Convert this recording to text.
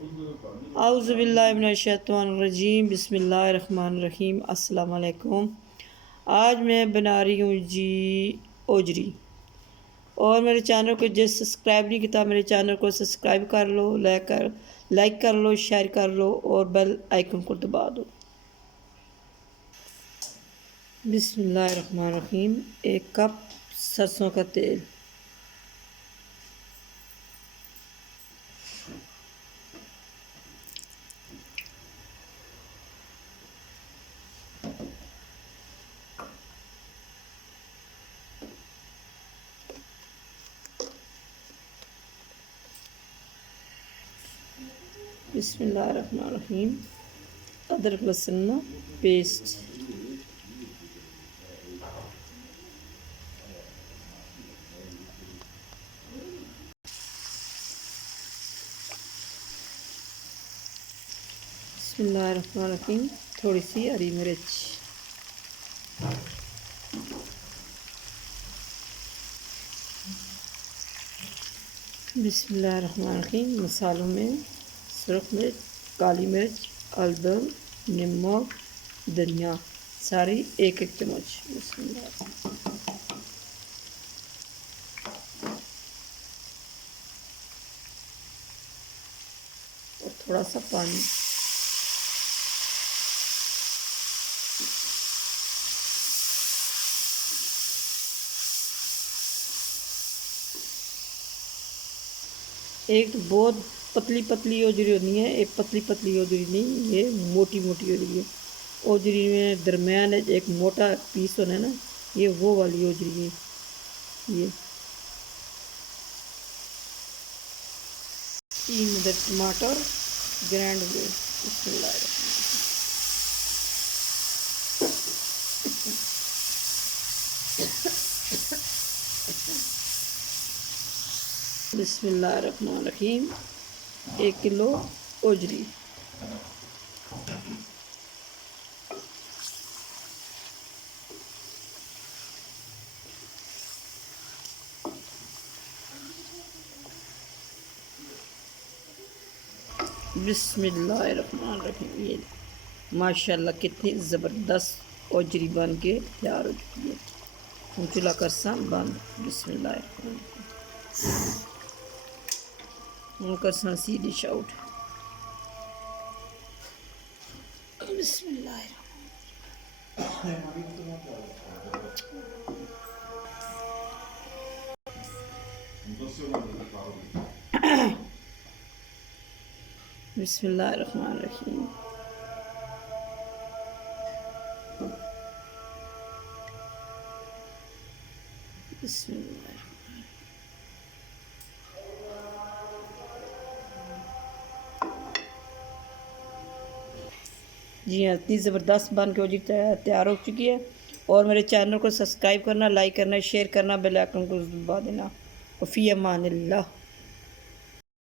आउज़ुबिल्लाहिमिनश्शैतानिर्रजीम बिस्मिल्लाहिर्रहमानिर्रहीम अस्सलाम वालेकुम। आज मैं बना रही हूँ जी ओजरी। और मेरे चैनल को जो सब्सक्राइब नहीं किया मेरे चैनल को सब्सक्राइब कर लो, लाइक कर लो, शेयर कर लो और बेल आइकन को दबा दो। बिस्मिल्लाहिर्रहमानिर्रहीम। 1 कप सरसों का तेल, बिस्मिल्लाहिर्रहमानिर्रहीम। अदरक लहसुन पेस्ट, बिस्मिल्लाहिर्रहमानिर्रहीम। थोड़ी सी हरी मिर्च, बिस्मिल्लाहिर्रहमानिर्रहीम। मसालों में सुरख मिर्च, काली मिर्च, हल्दर, नमक, धनिया सारी 1-1 चम्मच। बिस्मिल्लाह। और थोड़ा सा पानी। एक बहुत पतली पतली ओजरी होनी है, एक पतली पतली ओजरी नहीं, ये मोटी मोटी ओजरी है। ओजरी में दरमियान एक मोटा पीस होना है ना, ये वो वाली ओजरी है ये। 3 अदद टमाटर ग्राइंड हुए। बिस्मिल्लाहिर्रहमानिर्रहीम। 1 किलो ओजरी, बिस्मिल्लाहिर्रहमानिर्रहीम। ये माशाल्लाह कितनी ज़बरदस्त ओजरी बन के तैयार हो चुकी है। हम चूल्हा करसा बंद। बिस्मिल्लाहिर्रहमानिर्रहीम। करसा सी डिश आउट। बिस्मिल्लाहिर्रहमानिर्रहीम। बिस्मिल्लाह। जी हाँ, इतनी ज़बरदस्त बन के तैयार हो चुकी है। और मेरे चैनल को सब्सक्राइब करना, लाइक करना, शेयर करना, बेल आइकन को दबा देना। फ़ी अमानिल्लाह।